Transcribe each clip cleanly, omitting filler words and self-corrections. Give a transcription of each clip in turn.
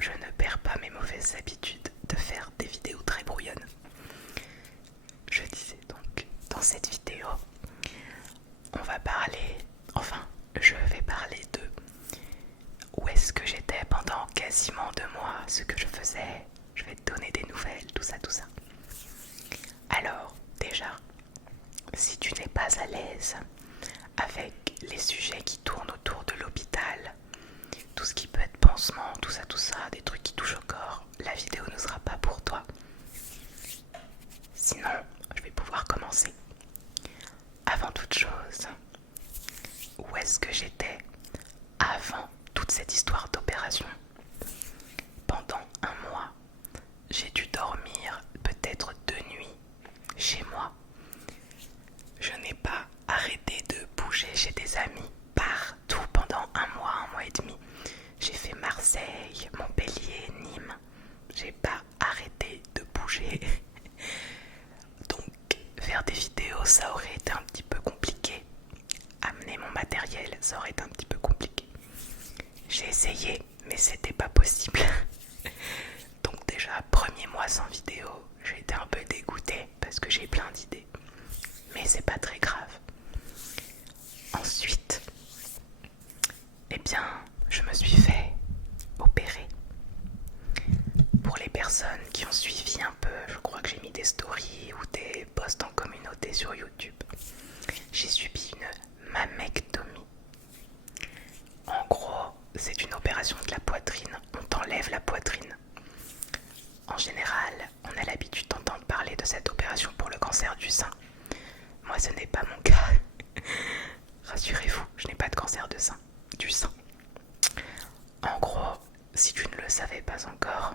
je ne perds pas mes mauvaises habitudes de faire des vidéos très brouillonnes. Je disais donc, dans cette vidéo, on va parler, enfin, je vais parler de où est-ce que j'étais pendant quasiment 2 mois, ce que je faisais, je vais te donner des nouvelles, tout ça, tout ça. Alors, déjà, si tu n'es pas à l'aise avec les sujets qui tournent autour de l'hôpital, tout ce qui peut être pansement, tout ça, des trucs qui touchent au corps, la vidéo ne sera pas pour toi. Sinon, je vais pouvoir commencer. Avant toute chose, où est-ce que j'étais avant toute cette histoire d'opération? Pendant 1 mois, j'ai dû dormir peut-être 2 nuits chez moi. Je n'ai pas arrêté de bouger chez des amis partout pendant 1 mois et demi. J'ai fait Marseille, Montpellier, Nîmes. J'ai pas arrêté de bouger. Donc faire des vidéos, ça aurait été un petit peu compliqué. Amener mon matériel, ça aurait été un petit peu compliqué. J'ai essayé, mais c'était pas possible. Donc déjà, premier mois sans vidéo, j'ai été un peu dégoûtée parce que j'ai plein d'idées. Mais c'est pas très grave. Ensuite, eh bien, je me suis fait opérer. Pour les personnes qui ont suivi un peu, je crois que j'ai mis des stories ou des posts en communauté sur YouTube. J'ai subi une mammectomie. En gros, c'est une opération de la poitrine. On t'enlève la poitrine. En général, on a l'habitude d'entendre parler de cette opération pour le cancer du sein. Moi, ce n'est pas mon cas. Rassurez-vous, je n'ai pas de cancer du sein. En gros, si tu ne le savais pas encore,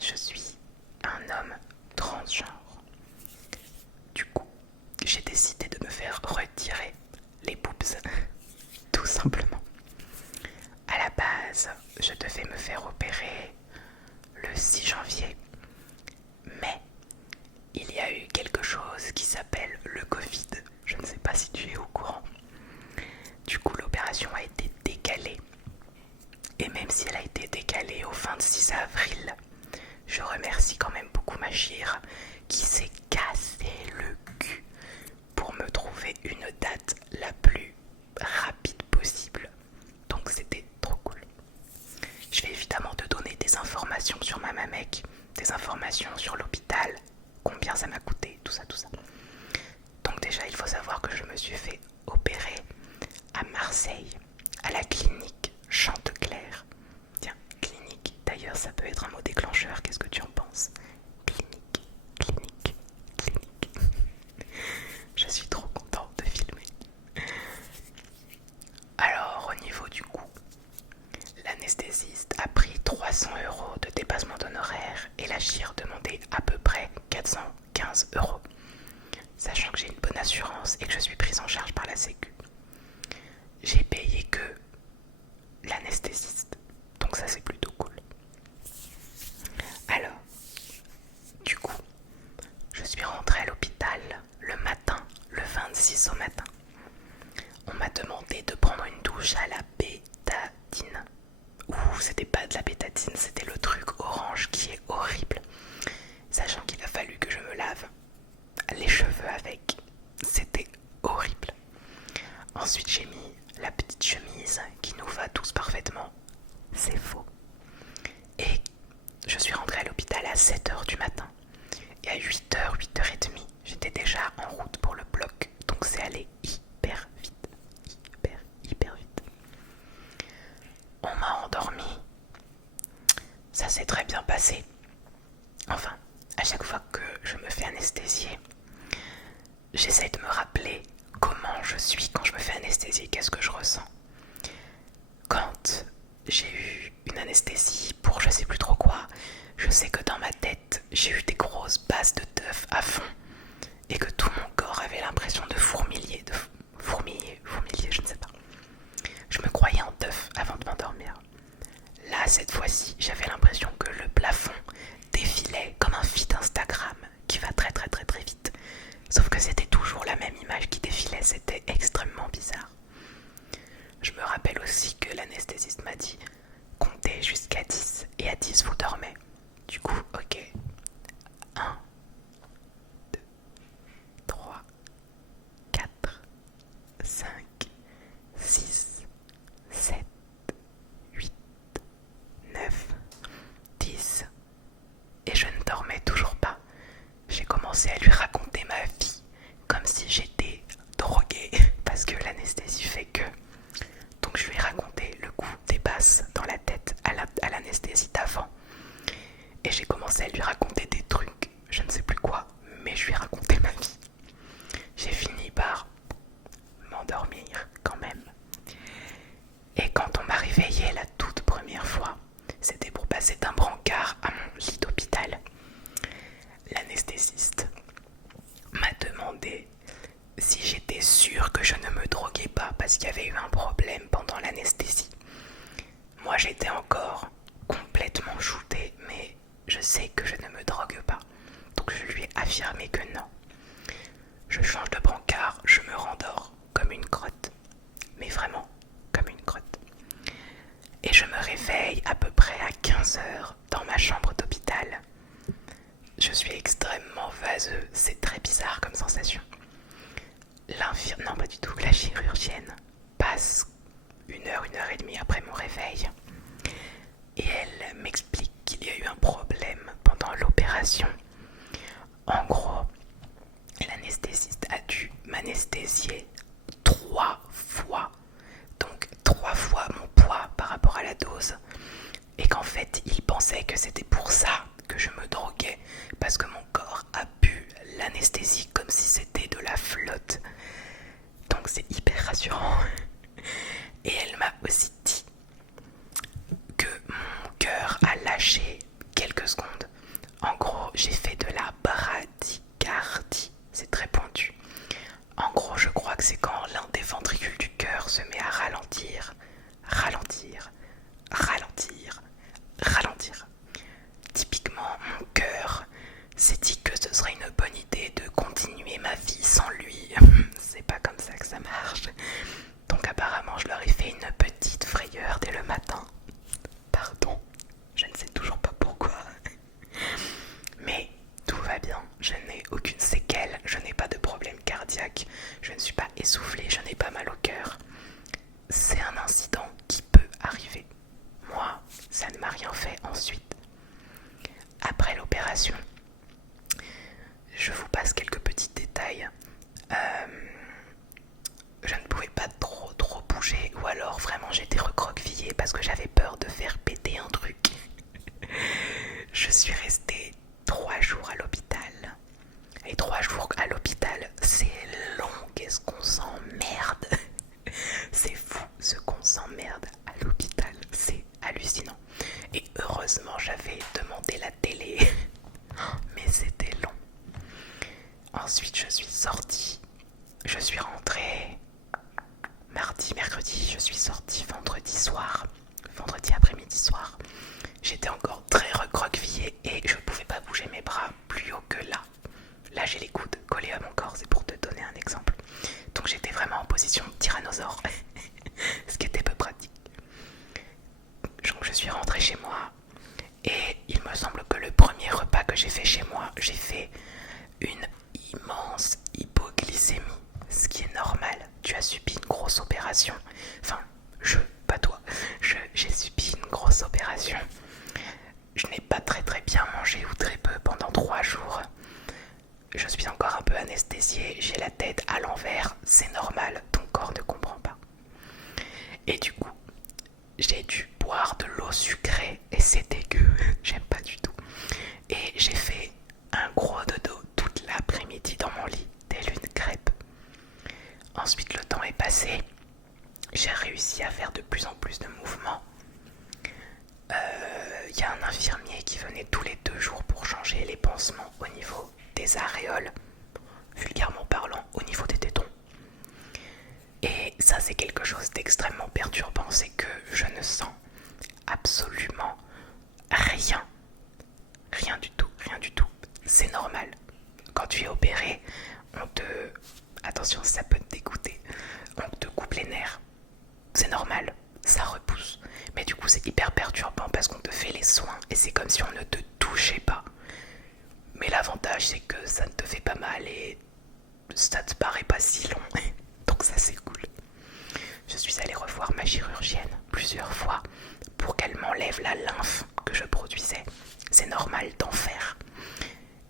je suis un homme transgenre. Du coup, j'ai décidé de me faire retirer les boobs, tout simplement. À la base, je devais me faire opérer le 6 janvier, mais il y a eu quelque chose qui s'appelle le Covid. Je ne sais pas si tu es au courant. Du coup, l'opération a été décalée. Et même si elle a été décalée au 26 avril, je remercie quand même beaucoup ma chire qui s'est cassé le cul pour me trouver une date la plus rapide possible. Donc c'était trop cool. Je vais évidemment te donner des informations sur ma mamec, des informations sur l'hôpital, combien ça m'a coûté, tout ça. Donc déjà, il faut savoir que je me suis fait opérer à Marseille, à la clinique Chanteclair. Tiens, clinique, d'ailleurs ça peut être un mot déclencheur, qu'est-ce que tu en penses? Clinique. Je suis trop contente de filmer. Alors, au niveau du coût, l'anesthésiste a pris 300 € de dépassement d'honoraires et la chire demandait à peu près 415 €. Sachant que j'ai une bonne assurance et que je suis prise en charge par la Sécu. J'ai payé que l'anesthésiste, donc ça c'est plutôt cool. Alors, du coup, je suis rentrée à l'hôpital le matin, le 26 au matin. On m'a demandé de prendre une douche à la bétadine. Ouh, c'était pas de la bétadine, c'était le truc orange qui est horrible. Sachant qu'il a fallu que je me lave les cheveux avec. C'était horrible. Ensuite, j'ai mis la petite chemise qui nous va tous parfaitement. C'est faux. Et je suis rentrée à l'hôpital à 7h du matin. Et à 8h, 8h30, j'étais déjà en route pour le bloc. Donc c'est allé hyper vite. Hyper vite. On m'a endormi. Ça s'est très bien passé. Enfin, à chaque fois que je me fais anesthésier, j'essaie de me rappeler comment je suis quand je me fais anesthésier, qu'est-ce que je ressens. Quand j'ai eu une anesthésie pour je sais plus trop quoi, je sais que dans ma tête, j'ai eu des grosses basses de teuf à fond et que tout mon corps avait l'impression de fourmiller, je ne sais pas. Je me croyais en teuf avant de m'endormir. Là, cette fois-ci, j'avais l'impression que le plafond défilait comme un feed Instagram qui va très vite. Sauf que c'était toujours la même image qui défilait, c'était extrêmement bizarre. Je me rappelle aussi que l'anesthésiste m'a dit compter jusqu'à 10 parce qu'il y avait eu un problème pendant l'anesthésie. Moi j'étais encore complètement shootée, mais je sais que je ne me drogue pas. Donc je lui ai affirmé que non. Je change de brancard, je me rendors comme une crotte. Mais vraiment comme une crotte. Et je me réveille à peu près à 15 heures dans ma chambre d'hôpital. Je suis extrêmement vaseux, c'est très bizarre comme sensation. Non, pas du tout, la chirurgienne passe une heure et demie après mon réveil. Et elle m'explique qu'il y a eu un problème pendant l'opération. En gros, l'anesthésiste a dû m'anesthésier 3 fois. Donc 3 fois mon poids par rapport à la dose. Et qu'en fait, il pensait que c'était pour ça que je me droguais. Parce que mon corps a bu l'anesthésie comme si c'était de la flotte. Donc c'est hyper rassurant. Et elle m'a aussi dit que mon cœur a lâché quelques secondes. En gros, j'ai fait de la bradycardie. C'est très pointu. En gros, je crois que c'est quand l'un des ventricules du cœur se met à ralentir, ralentir, ralentir, ralentir. Typiquement, mon cœur s'est dit que ce serait une bonne idée de continuer ma vie sans lui. C'est pas comme ça que ça marche. Donc apparemment, je leur ai fait une petite frayeur dès le matin. Pardon, je ne sais toujours pas pourquoi. Mais tout va bien, je n'ai aucune séquelle, je n'ai pas de problème cardiaque, je ne suis pas essoufflée, je n'ai pas mal au cœur. C'est un incident qui peut arriver. Moi, ça ne m'a rien fait ensuite. Après l'opération, je vous passe quelques petits détails. Je ne pouvais pas trop bouger, ou alors vraiment j'étais recroquevillée parce que j'avais peur de faire péter un truc. Je suis restée 3 jours à l'hôpital. Et 3 jours à l'hôpital, c'est long, qu'est-ce qu'on s'emmerde. C'est fou ce qu'on s'emmerde à l'hôpital, c'est hallucinant. Et heureusement j'avais demandé la télé, mais c'était long. Ensuite je suis sortie, je suis rentrée mardi, mercredi, je suis sortie vendredi soir, vendredi après-midi soir. J'étais encore très recroquevillée et je ne pouvais pas bouger mes bras plus haut que là. Là j'ai les coudes collés à mon corps, c'est pour te donner un exemple. Donc j'étais vraiment en position de tyrannosaure, ce qui était peu pratique. Donc je suis rentrée chez moi et il me semble que le premier repas que j'ai fait chez moi, j'ai fait une immense hypoglycémie, ce qui est normal. Tu as subi une grosse opération, enfin pas toi, j'ai subi une grosse opération. Je n'ai pas très bien mangé ou très peu pendant 3 jours. Je suis encore un peu anesthésiée, j'ai la tête à l'envers, c'est normal, ton corps ne comprend pas. Et du coup, j'ai dû boire de l'eau sucrée et c'est dégueu, j'aime pas du tout. Et j'ai fait un gros dodo toute l'après-midi dans mon lit, telle une crêpe. Ensuite, le temps est passé, j'ai réussi à faire de plus en plus de mouvements. Il y a un infirmier qui venait tous les 2 jours pour changer les pansements au niveau des aréoles, vulgairement parlant au niveau des tétons. Et ça c'est quelque chose d'extrêmement perturbant, c'est que je ne sens absolument rien. Rien du tout. C'est normal. Quand tu es opéré, attention, ça peut te dégoûter, on te coupe les nerfs. C'est normal, ça repousse. Mais du coup c'est hyper perturbant parce qu'on te fait les soins et c'est comme si on ne te touchait pas. Mais l'avantage c'est que ça ne te fait pas mal et ça te paraît pas si long. Donc ça c'est cool. Je suis allée revoir ma chirurgienne plusieurs fois pour qu'elle m'enlève la lymphe que je produisais. C'est normal d'en faire.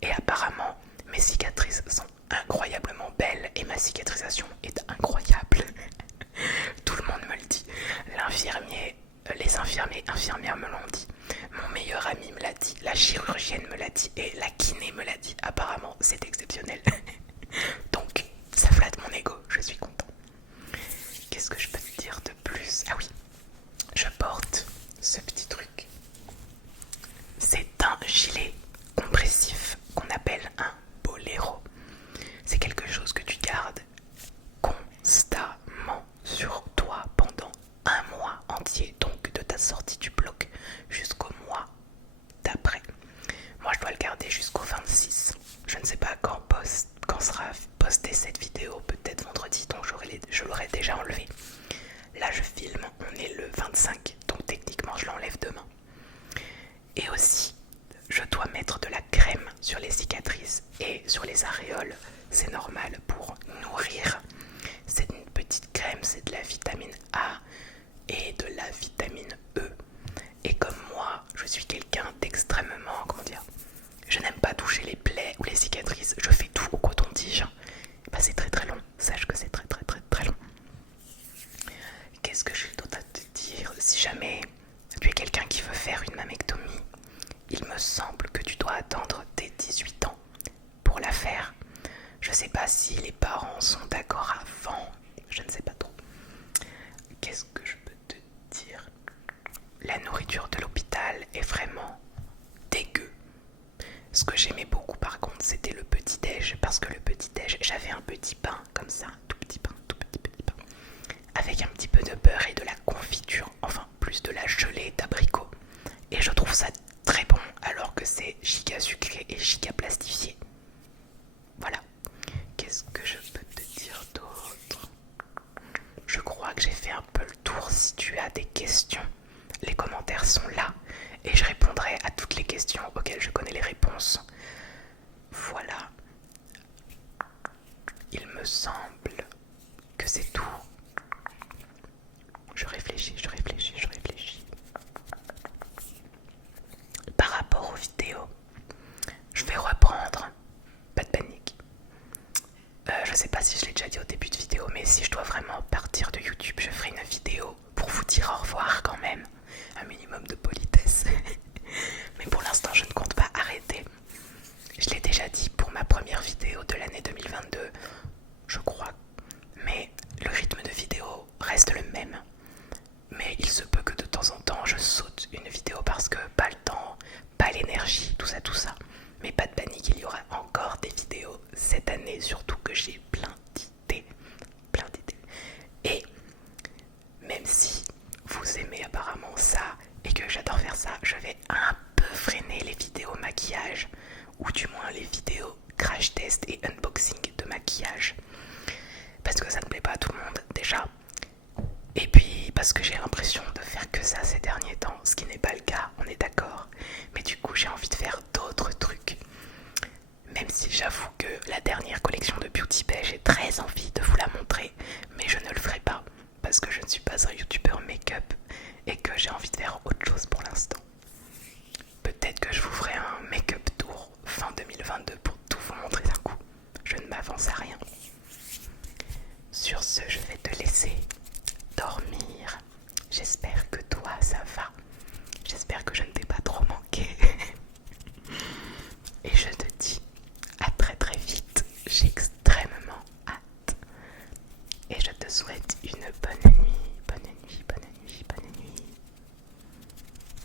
Et apparemment mes cicatrices sont incroyablement belles et ma cicatrisation est incroyable. Tout le monde me le dit. Les infirmières me l'ont dit. Mon meilleur ami me l'a dit. La chirurgienne me l'a dit. Et la kiné me l'a dit. Apparemment, c'est exceptionnel. Donc, ça flatte mon ego. Je suis content. Qu'est-ce que je peux te dire de plus? Ah oui, je porte ce petit truc. C'est un gilet compressif qu'on appelle un boléro. C'est quelque chose que tu gardes constamment sur sortie du blog jusqu'au mois d'après. Moi je dois le garder jusqu'au 26. Je ne sais pas quand sera postée cette vidéo, peut-être vendredi, donc je l'aurai déjà enlevé. Là je filme, on est le 25, donc techniquement je l'enlève demain. Et aussi, je dois mettre de la crème sur les cicatrices et sur les aréoles. C'est normal pour nourrir. C'est une petite crème, c'est de la vitamine A et de la vitamine E. Et comme moi, je suis quelqu'un d'extrêmement, comment dire, je n'aime pas toucher les plaies ou les cicatrices, je fais tout au coton-tige. Bah, c'est très très long, sache que c'est très très très très long. Qu'est-ce que j'ai d'autre à te dire? Si jamais tu es quelqu'un qui veut faire une mammectomie, il me semble que tu dois attendre tes 18 ans pour la faire. Je sais pas si les parents sont d'accord avant, je ne sais pas trop. Qu'est-ce que je peux te dire? La nourriture de l'hôpital est vraiment dégueu. Ce que j'aimais beaucoup par contre, c'était le petit-déj, parce que le petit-déj, j'avais un petit pain comme ça, tout petit pain, avec un petit peu de beurre et de la confiture, enfin plus de la gelée d'abricot. Et je trouve ça très bon, alors que c'est giga sucré et giga plastifié. Voilà. Qu'est-ce que je peux te dire d'autre? Je crois que j'ai fait un peu le tour. Si tu as des questions, les commentaires sont là et je répondrai à toutes les questions auxquelles je connais les réponses. Voilà. Il me semble que c'est tout. Je réfléchis. Par rapport aux vidéos, je vais reprendre. Pas de panique. Je sais pas si je l'ai déjà dit au début de vidéo, mais si je dois vraiment partir de YouTube, je ferai une vidéo pour vous dire au revoir quand même. Un minimum de politesse. Mais pour l'instant, je ne compte pas arrêter. Je l'ai déjà dit pour ma première vidéo de l'année 2022, je crois. Mais le rythme de vidéo reste le même. Mais il se peut que de temps en temps, je saute une vidéo parce que pas le temps, pas l'énergie, tout ça. Mais pas de panique, il y aura encore des vidéos cette année, surtout que j'ai plein d'idées. Et même si vous aimez apparemment ça et que j'adore faire ça, je vais un peu freiner les vidéos maquillage, ou du moins les vidéos crash test et unboxing de maquillage, parce que ça ne plaît pas à tout le monde déjà, et puis parce que j'ai l'impression de faire que ça ces derniers temps, ce qui n'est pas le cas, on est d'accord, mais du coup j'ai envie de faire d'autres trucs. Même si j'avoue que la dernière collection de Beauty Bay, j'ai très envie de vous la montrer, mais je ne le ferai pas parce que je ne suis pas un youtubeur make-up et que j'ai envie de